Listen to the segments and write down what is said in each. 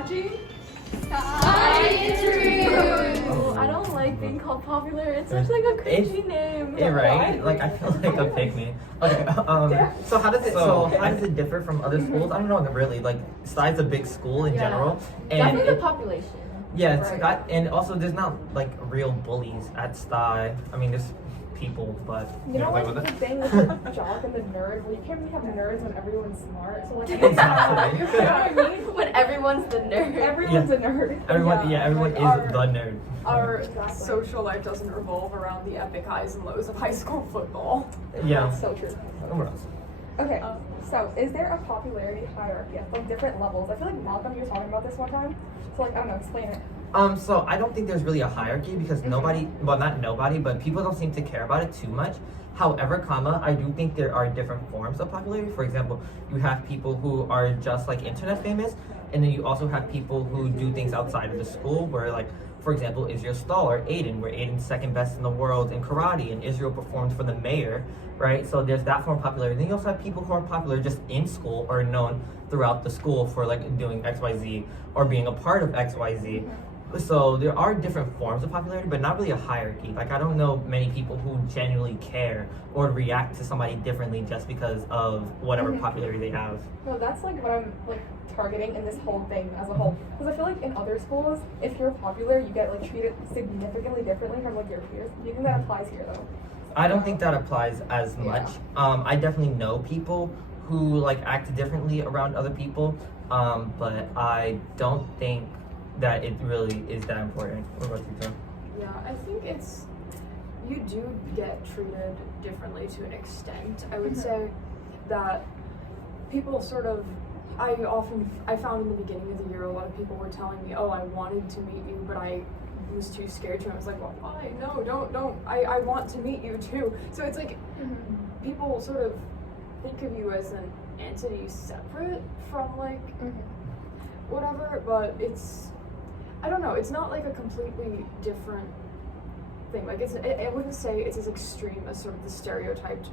watching StuyInterviews. I don't like being called popular. It's such like a cringy name. Yeah, right? Like I feel like a pick me. Okay. So how does it differ from other schools? I don't know really. Like Stuy's a big school in general, and Definitely the population. yeah, it's got, and also there's not like real bullies at Stuy. I mean, there's people, but You know, like, like the thing with the jock and the nerd, where you can't really have nerds when everyone's smart. So like, Exactly. you know what I mean? When everyone's the nerd. Everyone's a nerd. everyone is the nerd. Our Exactly. social life doesn't revolve around the epic highs and lows of high school football. Yeah. That's so true. What else? Okay, so is there a popularity hierarchy at like different levels? I feel like Malcolm, you were talking about this one time. So like, I don't know, explain it. So I don't think there's really a hierarchy because nobody, well not nobody, but people don't seem to care about it too much. However, I do think there are different forms of popularity. For example, you have people who are just like internet famous, and then you also have people who do things outside of the school where like, for example, Israel Stahl or Aiden, where Aiden's second best in the world in karate, and Israel performed for the mayor, right? So there's that form of popularity. Then you also have people who are popular just in school or known throughout the school for like doing XYZ or being a part of XYZ. So there are different forms of popularity, but not really a hierarchy. Like I don't know many people who genuinely care or react to somebody differently just because of whatever popularity they have. No, that's like what I'm like targeting in this whole thing as a whole. Because I feel like in other schools, if you're popular, you get like treated significantly differently from like your peers. Do you think that applies here though? I don't think that applies as much. I definitely know people who like act differently around other people, but I don't think that it really is that important. What about you, Tom? Yeah, I think you do get treated differently to an extent. I would say that people sort of, I found in the beginning of the year, a lot of people were telling me, oh, I wanted to meet you, but I was too scared to. I was like, well, why? No, don't. I want to meet you too. So it's like, people sort of think of you as an entity separate from like, whatever, but I don't know, it's not like a completely different thing. Like I wouldn't say it's as extreme as sort of the stereotyped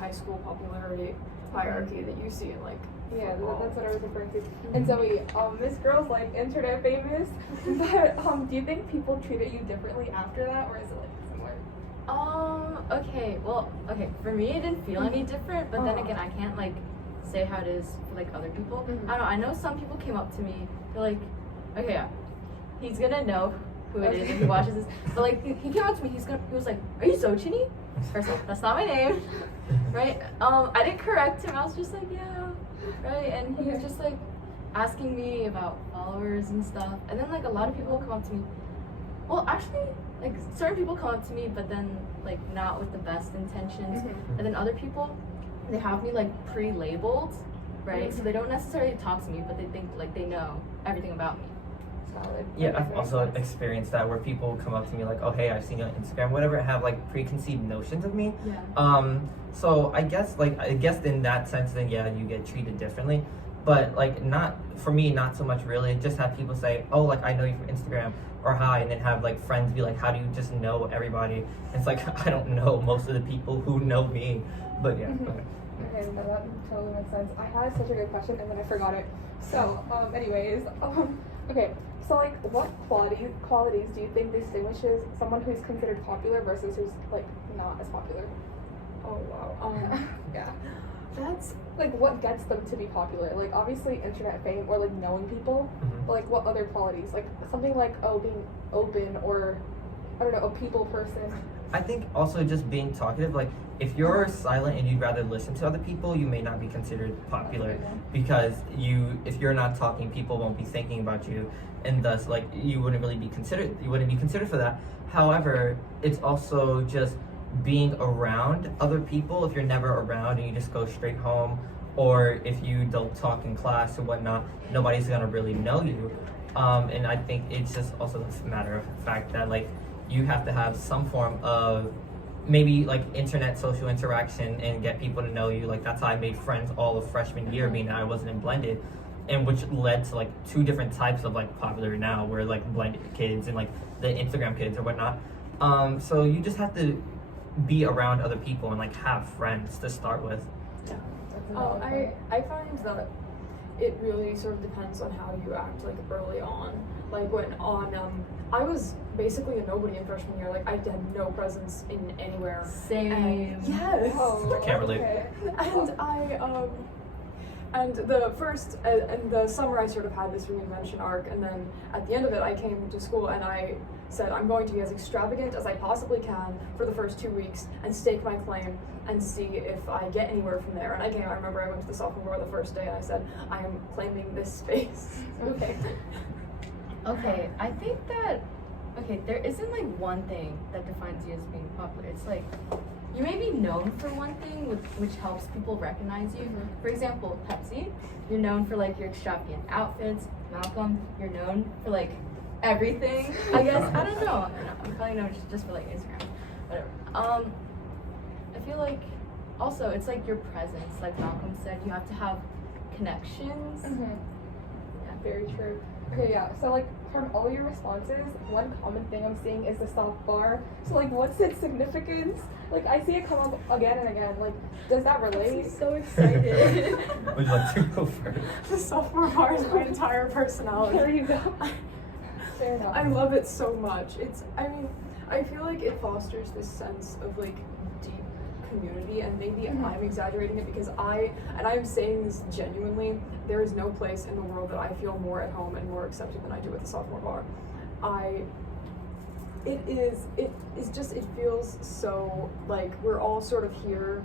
high school popularity hierarchy that you see in like football. That's what I was referring to. And Zoe, this girl's like internet famous, but do you think people treated you differently after that, or is it like similar? Okay, for me it didn't feel any different, but then again, I can't like say how it is for like other people. I know some people came up to me, they're like, okay, yeah, he's gonna know who it is if he watches this, but like he came up to me, he was like, are you Xochitl? First off, that's not my name, right? I didn't correct him, I was just like, yeah, right? And he was just like asking me about followers and stuff, and then like a lot of people come up to me, well actually like certain people come up to me, but then like not with the best intentions, and then other people, they have me like pre-labeled, right? So they don't necessarily talk to me, but they think like they know everything about me. Solid. Yeah, I've also experienced that where people come up to me like, oh hey, I've seen you on Instagram, whatever, have like preconceived notions of me. So I guess in that sense then yeah, you get treated differently. But like not for me, not so much really. Just have people say, oh like I know you from Instagram or hi, and then have like friends be like, how do you just know everybody? And it's like I don't know most of the people who know me. But yeah. Okay, no, that totally makes sense. I had such a good question and then I forgot it. So, anyways, okay. So, like, what qualities do you think distinguishes someone who's considered popular versus who's like not as popular? Oh wow. Yeah. That's Like, what gets them to be popular? Like, obviously, internet fame or like knowing people. But like, what other qualities? Like something like being open or I don't know, a people person. I think also just being talkative, like if you're silent and you'd rather listen to other people, you may not be considered popular because if you're not talking, people won't be thinking about you, and thus like you wouldn't be considered for that. However, it's also just being around other people. If you're never around and you just go straight home, or if you don't talk in class or whatnot, nobody's gonna really know you. And I think it's just also a matter of fact that like you have to have some form of maybe like internet social interaction and get people to know you. Like that's how I made friends all of freshman year, being that I wasn't in blended, and which led to like two different types of like popular now, where like blended kids and like the Instagram kids or whatnot. So you just have to be around other people and like have friends to start with. I find that it really sort of depends on how you act like early on. Like when I was basically a nobody in freshman year. Like I had no presence in anywhere. Same. And, yes. Oh, I can't relate. okay. And in the summer I sort of had this reinvention arc, and then at the end of it I came to school and I said I'm going to be as extravagant as I possibly can for the first 2 weeks and stake my claim and see if I get anywhere from there. And I remember I went to the Sophomore Bar the first day and I said, I am claiming this space. Okay. Okay, I think that there isn't like one thing that defines you as being popular. It's like you may be known for one thing, which helps people recognize you. For example, Pepsi, you're known for like your extravagant outfits. Malcolm, you're known for like everything. I guess I don't know. I'm probably known just for like Instagram, whatever. I feel like also it's like your presence. Like Malcolm said, you have to have connections. Yeah, very true. Okay, yeah. So like from all your responses, one common thing I'm seeing is the soft bar. So like, what's its significance? Like I see it come up again and again. Like, does that relate? I'm so excited. Would you like to go first? The Sophomore Bar is my entire personality. There you go. Fair enough. I love it so much. I feel like it fosters this sense of like deep community, and maybe I'm exaggerating it because I'm saying this genuinely, there is no place in the world that I feel more at home and more accepted than I do at the Sophomore Bar. It feels so like we're all sort of here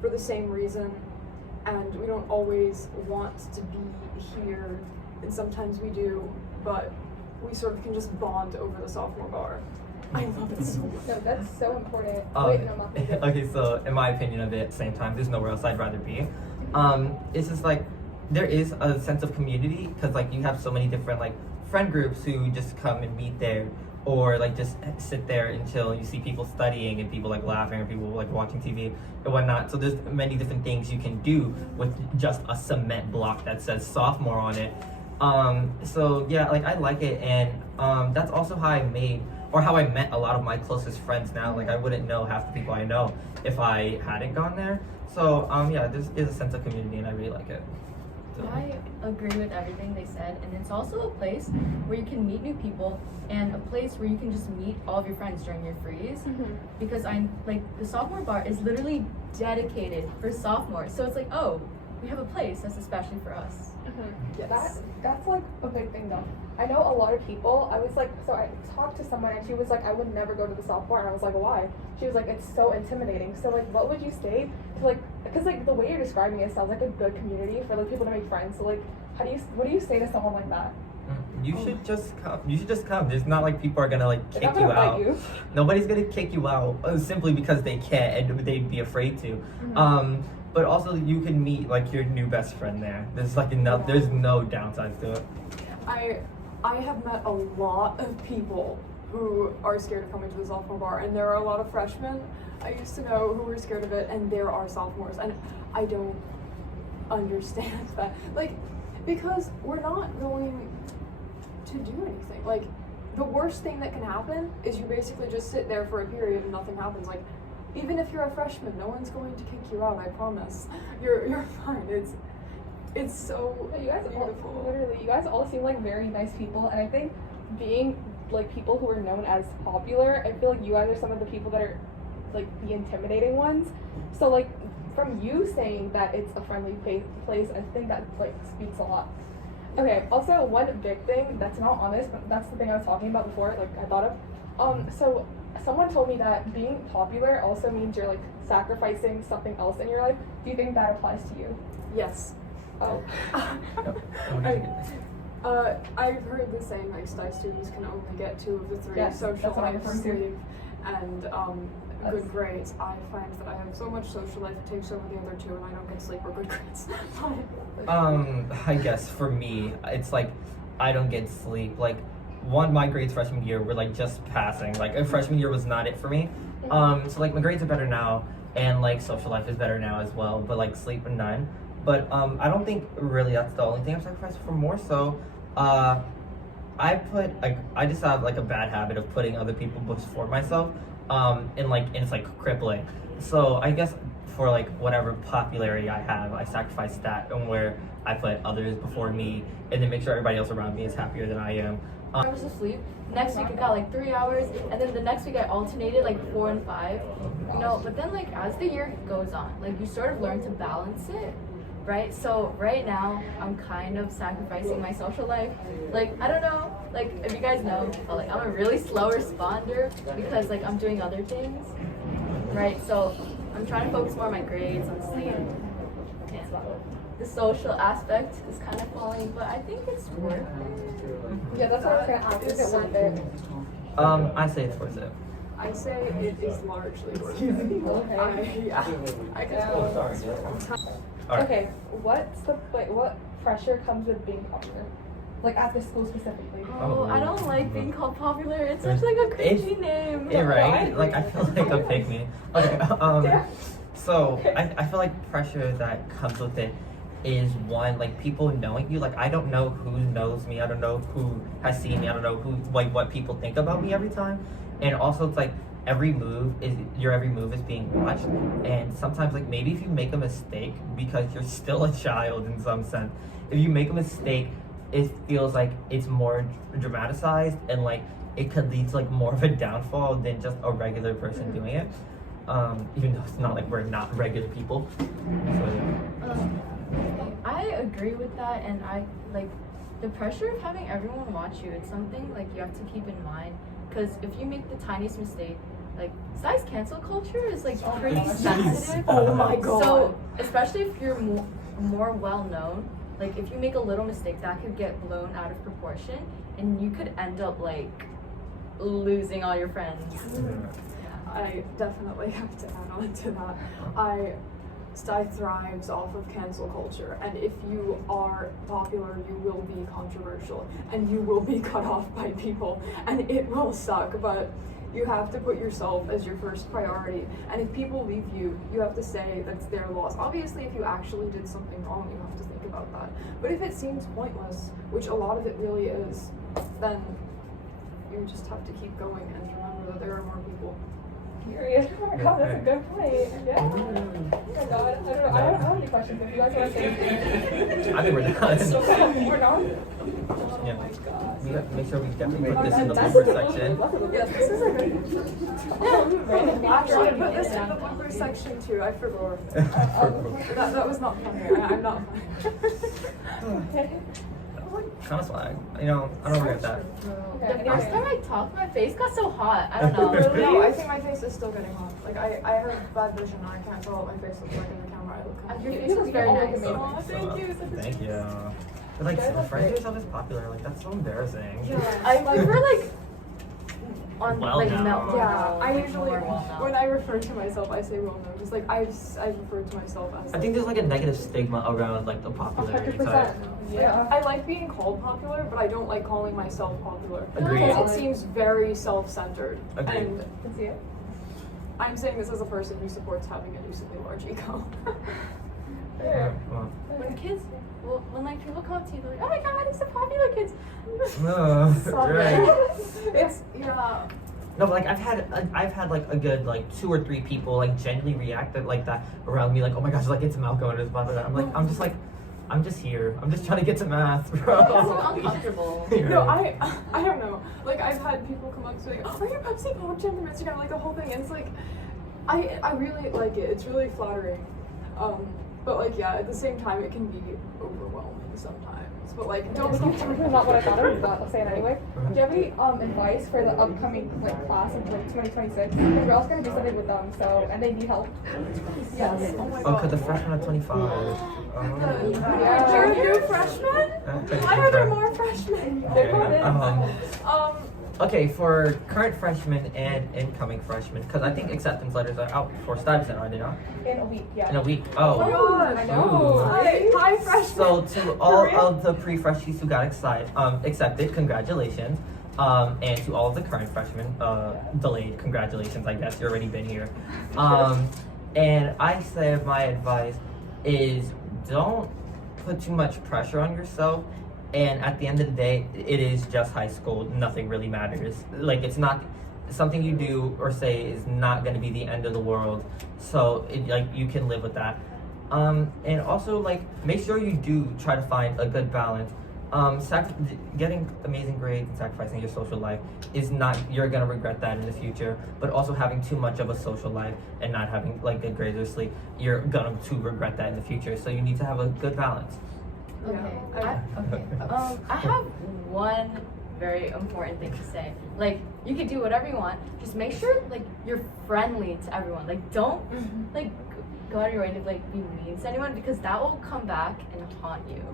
for the same reason, and we don't always want to be here, and sometimes we do, but we sort of can just bond over the Sophomore Bar. I love it so much. No, that's so important. Wait, no, I'm not thinking. Okay, so in my opinion of it, at the same time, there's nowhere else I'd rather be. It's just like there is a sense of community because like you have so many different like friend groups who just come and meet there, or like just sit there until you see people studying and people like laughing or people like watching TV and whatnot. So there's many different things you can do with just a cement block that says sophomore on it. So yeah, like I like it, and that's also how I met a lot of my closest friends now. Like I wouldn't know half the people I know if I hadn't gone there. So yeah, there is a sense of community and I really like it. So. I agree with everything they said, and it's also a place where you can meet new people and a place where you can just meet all of your friends during your freeze. Because the Sophomore Bar is literally dedicated for sophomores, so it's like, oh, we have a place that's especially for us. Yes. That's like a big thing though. I know a lot of people. I talked to someone and she was like, I would never go to the Sophomore Bar, and I was like, why? She was like, it's so intimidating. So like, what would you say to like, because like the way you're describing it sounds like a good community for like people to make friends. So like, what do you say to someone like that? You should just come. You should just come. There's not like people are gonna like They're kick not you gonna out. bite you. Nobody's gonna kick you out simply because they can't and they'd be afraid to. But also you can meet like your new best friend there. There's like there's no downsides to it. I have met a lot of people who are scared of coming to the Sophomore Bar, and there are a lot of freshmen I used to know who were scared of it, and there are sophomores, and I don't understand that. Like, because we're not going to do anything. Like, the worst thing that can happen is you basically just sit there for a period and nothing happens. Like, even if you're a freshman, no one's going to kick you out, I promise. You're fine. It's so You guys beautiful. literally, you guys all seem like very nice people, and I think being like people who are known as popular, I feel like you guys are some of the people that are like the intimidating ones. So like from you saying that it's a friendly place, I think that like speaks a lot. Okay, also one big thing that's not on this, but that's the thing I was talking about before, like I thought of. So someone told me that being popular also means you're like sacrificing something else in your life. Do you think that applies to you? Yes. Oh. I've heard the saying like Stuyvesant students can only get 2 of the 3, Yes, social that's what I'm life, referring to. sleep, and good grades. I find that I have so much social life, it takes over the other 2, and I don't get sleep or good grades. I guess for me, it's like I don't get sleep. Like my grades freshman year were like just passing. Like freshman year was not it for me. So like my grades are better now, and like social life is better now as well. But like sleep and none. But I don't think really that's the only thing I'm sacrificing for. More so, I just have like a bad habit of putting other people before myself, and it's like crippling. So I guess for like whatever popularity I have, I sacrifice that and where I put others before me, and then make sure everybody else around me is happier than I am. Hours of sleep. Next week I got like 3 hours, and then the next week I alternated like 4 and 5. You know, but then like as the year goes on, like you sort of learn to balance it, right? So right now I'm kind of sacrificing my social life. Like I don't know, like if you guys know, but like I'm a really slow responder because like I'm doing other things, right? So I'm trying to focus more on my grades, on sleep. And the social aspect is kind of falling, but I think it's worth it. Yeah, that's what I was gonna ask. Is it worth it? I say it's worth it. I say it is largely worth it. Okay. I can Yeah. tell. All right. Okay, what pressure comes with being popular? Like at the school specifically. Oh, I don't like being called popular. It's such like a cringy name. Yeah, right? Like I feel like a pick me. Okay, Yeah. so I feel like pressure that comes with it is one, like people knowing you. Like I don't know who knows me, I don't know who has seen me, I don't know who like what people think about me every time. And also it's like your every move is being watched. And sometimes like maybe if you make a mistake, because you're still a child in some sense, if you make a mistake, it feels like it's more dramatized, and like it could lead to like more of a downfall than just a regular person doing it. Even though it's not like we're not regular people. So yeah. I agree with that, and I like the pressure of having everyone watch you. It's something like you have to keep in mind, because if you make the tiniest mistake, like size cancel culture is like pretty sensitive. Oh my god. So especially if you're more well known, like if you make a little mistake, that could get blown out of proportion, and you could end up like losing all your friends. I definitely have to add on to that. Stuy thrives off of cancel culture, and if you are popular, you will be controversial, and you will be cut off by people, and it will suck, but you have to put yourself as your first priority, and if people leave you, you have to say that's their loss. Obviously, if you actually did something wrong, you have to think about that, but if it seems pointless, which a lot of it really is, then you just have to keep going and remember that there are more people. Period. Oh my god, that's a good point. Yeah. Oh my god. I don't have any questions. If you guys want to say anything. I think we're done. We're not? Yeah. Oh my god. We got to make sure we definitely put this in the blooper section. Yeah, this is a good Random Actually, feature. put this in the blooper section too. I forgot. That was not funny. I'm not funny. Kind of swag. You know, I don't regret that. The Okay, first time I talked, my face got so hot. I don't know. No, I think my face is still getting hot. Like I have bad vision. I can't tell what my face looks like in the camera. I look kind Your of face is very nice. Aw, thank you. Thank you. But like, referring to yourself as popular, like that's so embarrassing. Yeah. I prefer like on Well like known. melt. Yeah, I like, usually, more well-known. when I refer to myself, I say well known. Just like I've referred to myself as. I think there's like a negative stigma around like the popularity 100%. type. Yeah. I like being called popular, but I don't like calling myself popular. Agreed. Because it seems very self-centered. Agreed. And Can see it. I'm saying this as a person who supports having a decently large ego. Yeah, well. When kids, well, when like people come up to you, they're like, "Oh my god, it's the popular kids." No, Stop right. it. It's yeah. No, but like I've had like a good like 2 or 3 people like genuinely reacted like that around me, like, oh my gosh, like it's Malcolm and it's blah blah blah. I'm just here. I'm just trying to get to math, bro. It's so uncomfortable. Yeah. No, I don't know. Like I've had people come up to me, oh, are you Pepsi Pop Jam on Instagram? Like the whole thing, and it's like, I really like it. It's really flattering. But like yeah, at the same time, it can be overwhelming sometimes. But like, don't This get is not what I thought I was about to say it anyway. Do you have any advice for the upcoming like class of like 2026? Because we're also gonna do something with them, so and they need help. Yes. Oh my Oh, god. cause the freshmen are 25. Yeah. You're a new freshman? Why are there more freshmen? They're coming. Okay, for current freshmen and incoming freshmen, because I think acceptance letters are out for Stuyvesant, are they not? In a week, yeah. In a week. Oh my Oh. god. I know. Ooh. Hi freshmen. So to all of the pre-freshies who got accepted, congratulations. And to all of the current freshmen, delayed, congratulations, I guess, you've already been here. And I say my advice is don't put too much pressure on yourself. And at the end of the day, it is just high school. Nothing really matters. Like, it's not something you do or say is not going to be the end of the world. So you can live with that. And also like make sure you do try to find a good balance. Getting amazing grades and sacrificing your social life is not, you're gonna regret that in the future. But also having too much of a social life and not having like good grades or sleep, you're gonna to regret that in the future. So you need to have a good balance. Okay. I have one very important thing to say. Like, you can do whatever you want. Just make sure like you're friendly to everyone. Like, don't like go out of your way to like be mean to anyone, because that will come back and haunt you.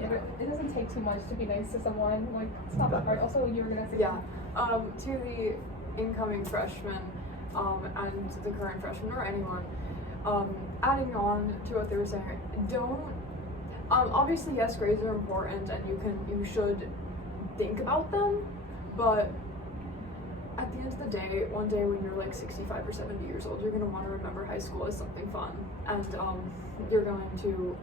Yeah, but it doesn't take too much to be nice to someone. Like, it's not that hard. Also, you were gonna say. Yeah. To the incoming freshmen, and the current freshmen or anyone, adding on to what they were saying, don't. Obviously, yes, grades are important, and you should think about them, but at the end of the day, one day when you're like 65 or 70 years old, you're gonna want to remember high school as something fun, and you're going to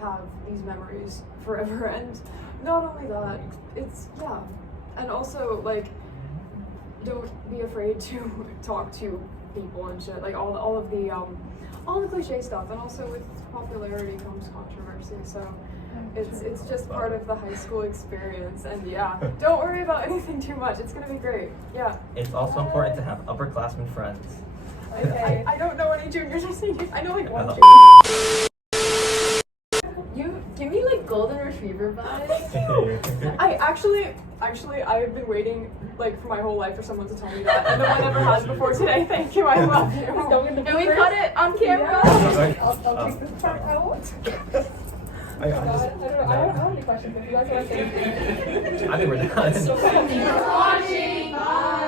have these memories forever. And not only that, and also like don't be afraid to talk to people and shit, like all of the cliche stuff. And also with popularity comes controversy, so it's just part of the high school experience. And yeah, don't worry about anything too much, it's gonna be great. Yeah, It's also important to have upperclassmen friends. Okay. I don't know any juniors or seniors. I know like one Hello. junior. You give me like golden retriever vibes. I actually I've been waiting like for my whole life for someone to tell me that, and no one ever has before today. Thank you, I love you. Let's go into And we first. caught it on camera. Yeah. I'll take this part out. I I don't know. I don't have any questions. If you guys want to say anything. think we're done. So, Watching. Bye.